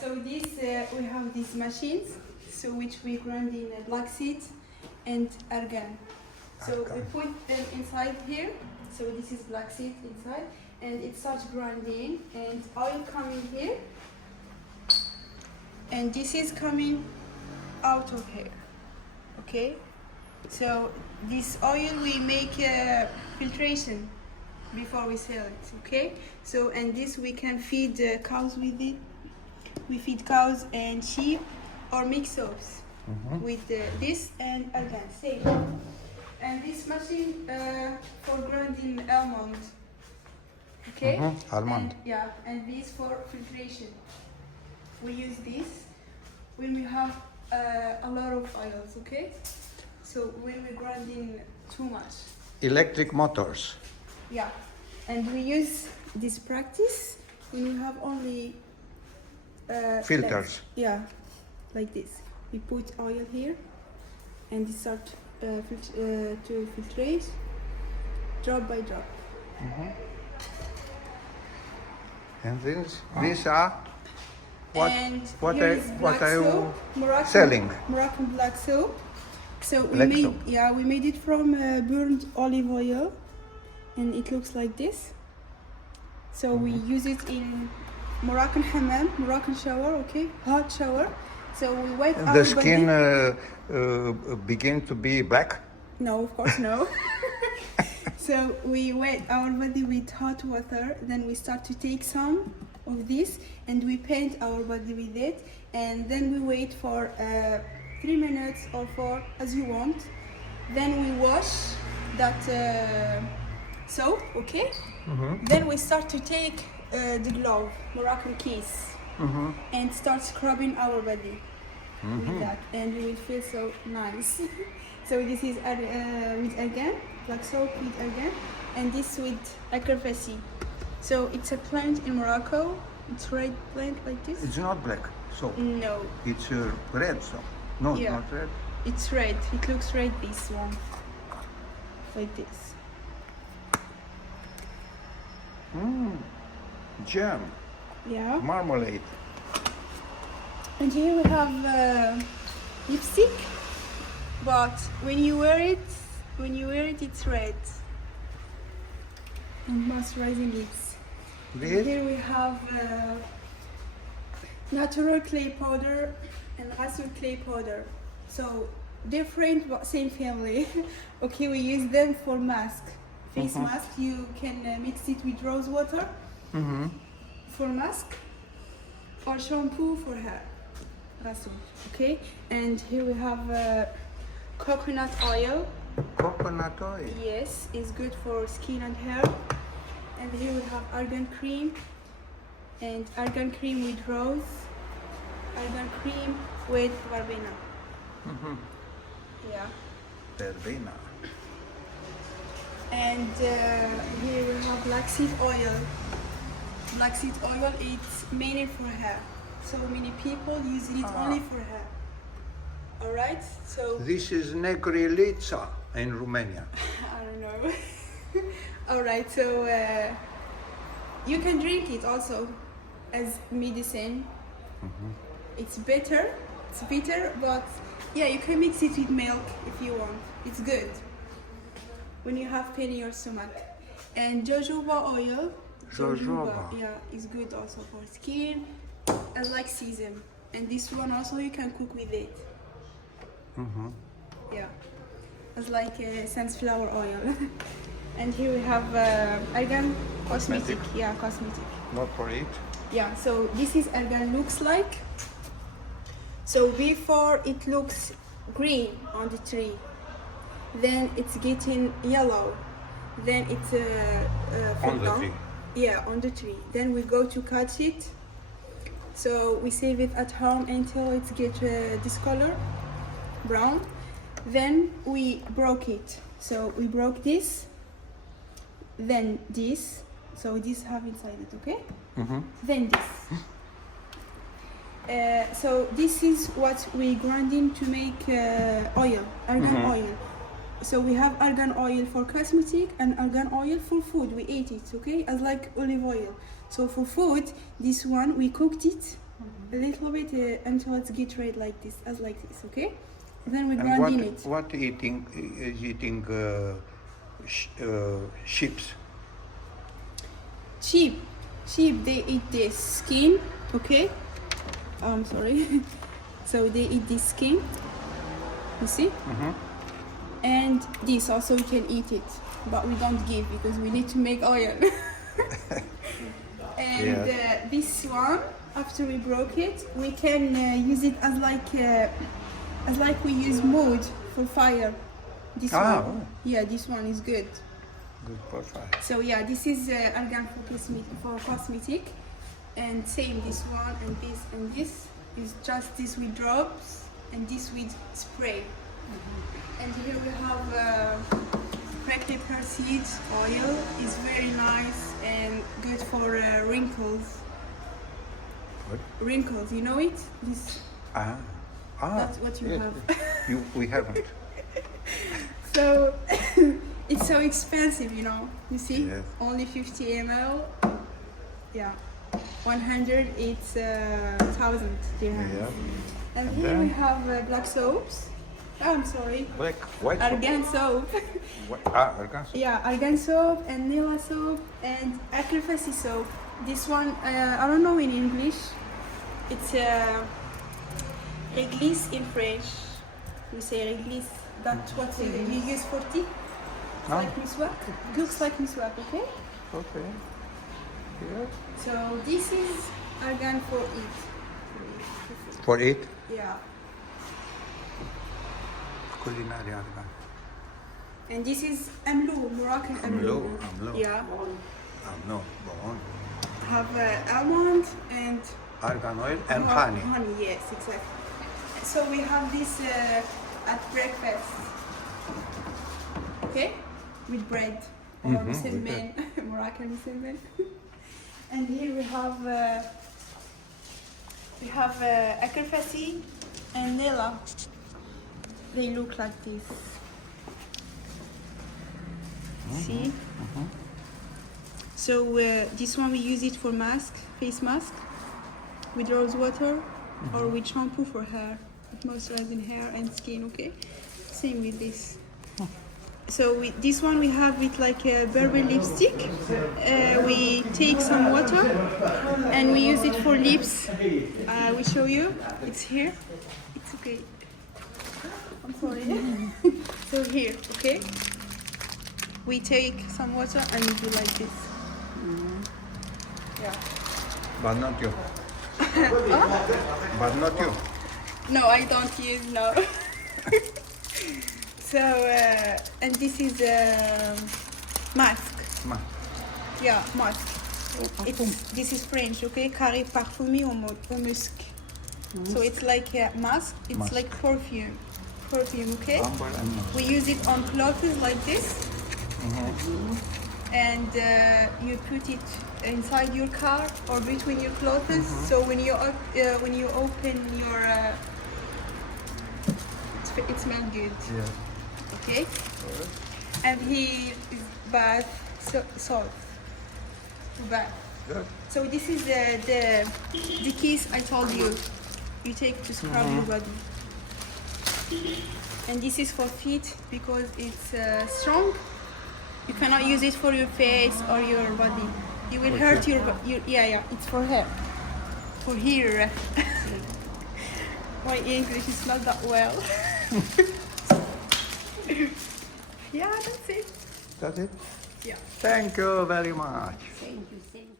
So this we have these machines, so which we grind in black seed and argan. So we put them inside here. So this is black seed inside, and it starts grinding, and oil coming here, and this is coming out of here. Okay. So this oil we make filtration before we sell it. Okay. So and this we can feed cows with it. We feed cows and sheep or mix soaps with this and argan. Same. And this machine for grinding almond. Okay. Almond. And, yeah, and this for filtration. We use this when we have a lot of oils. Okay. So when we're grinding too much. Electric motors. Yeah, and we use this practice when we have only Filters. yeah, like this. We put oil here, and it start to filtrate drop by drop. And these are what? And What here are is black you soap, selling? Moroccan black soap. So Black soap. we made it from burnt olive oil, and it looks like this. So we use it in Moroccan hammam, Moroccan shower, okay, hot shower. So we wet our The skin body. begin to be black. No, of course no. So we wet our body with hot water, then we start to take some of this and we paint our body with it, and then we wait for 3 minutes or 4 as you want. Then we wash that soap, okay? Then we start to take the glove, Moroccan kiss, and start scrubbing our body with that, and we will feel so nice. So this is with argan, black soap with argan, and this with akrafasi. So it's a plant in Morocco. It's red plant like this. It's not black, so No, it's red. So no, Yeah. not red. it's red. It looks red, this one, like this. Jam, Yeah. marmalade. And here we have lipstick, but when you wear it, it's red. And moisturizing lips. This Here we have natural clay powder and Rasul clay powder. So different but same family. Okay, we use them for mask, face mask. You can mix it with rose water for mask, or shampoo for hair. Rasul. Okay, and here we have coconut oil. coconut oil. Yes, it's good for skin and hair. And here we have argan cream, and argan cream with rose, argan cream with verbena. Yeah. Verbena. And here we have black seed oil. Black seed oil, it's mainly for hair. So many people use it only for hair. All right, so This is negrilița in Romania. I don't know. All right, so you can drink it also as medicine. It's bitter, but yeah, you can mix it with milk if you want. It's good when you have pain in your stomach. And jojoba oil. Jojoba. Yeah, is good also for skin, as like sesame. And this one also you can cook with it. Yeah, as like sunflower oil. And here we have argan cosmetic. Yeah, cosmetic. Not for it. Yeah, so this is argan looks like. So before it looks green on the tree, then it's getting yellow, then it's fall On the down. tree. Yeah, on the tree. Then we go to cut it. So we save it at home until it gets this color, brown. Then we broke it. So we broke this. Then this. So this have inside it, okay? Then this. So this is what we grinding to make oil, argan oil. So we have argan oil for cosmetic and argan oil for food. We ate it, okay, as like olive oil. So for food, this one we cooked it a little bit until it's get red like this, okay? Then we And grind in it. what eating is eating sheep? Sheep, they eat the skin, okay? I'm sorry. So they eat this skin, you see? And this also we can eat it, but we don't give because we need to make oil. And Yes. This one, after we broke it, we can use it as like we use wood for fire. This Ah, one, yeah, this one is good. Good for fire. So yeah, this is Argan for cosmetic, and same this one and this is just this with drops and this with spray. And here we have black pepper seeds oil. It's very nice and good for wrinkles. What? Wrinkles, you know it? This that's what you yes. have. We haven't. So it's so expensive, you know. You see, Yes. only 50 ml. Yeah, 100 it's 1,000 dirhams. Yeah. And And here then? we have black soaps. Oh, I'm sorry, Black, white soap. argan soap. Argan soap. Yeah, argan soap and Nila soap and Akrifasi soap. This one I don't know in English. It's réglisse in French. We say réglisse. That's what you use for tea. It's Ah. like miswak. Looks like miswak, okay? Okay. Yeah. So this is argan for it. For it, Yeah. culinary argan. And this is amlou, Moroccan amlou. Amlou. Yeah. No, go on. Have almond and Argan oil and honey. Honey, yes, exactly. So we have this at breakfast. Okay? With bread. Or Mhm, with musulman, Moroccan musulman. And here we have akrifasi and nila. They look like this. See? So this one we use it for mask, face mask, with rose water, or with shampoo for hair, with moisturizing hair and skin. Okay, same with this. So with this one we have it like a Berber lipstick. We take some water and we use it for lips. I will show you. It's here. It's okay. I'm sorry. So here, okay. We take some water and we do like this. Yeah. But not you. But not you. No, I don't use no. So and this is mask. Yeah, mask. This is French, okay? Carré parfumé au musc. So it's like a mask. It's Mask. like perfume, okay? Amber and musk. We use it on clothes like this, and you put it inside your car or between your clothes. So when you open your, it smells good. Yeah. Okay. And here is bath salt. Bath. Good. So this is the keys I told you. You take to scrub your body. And this is for feet because it's strong. You cannot use it for your face or your body. You will hurt your yeah. It's for hair. For here. My English is not that well. Yeah, that's it. That's it. Yeah. Thank you very much. Thank you, thank you.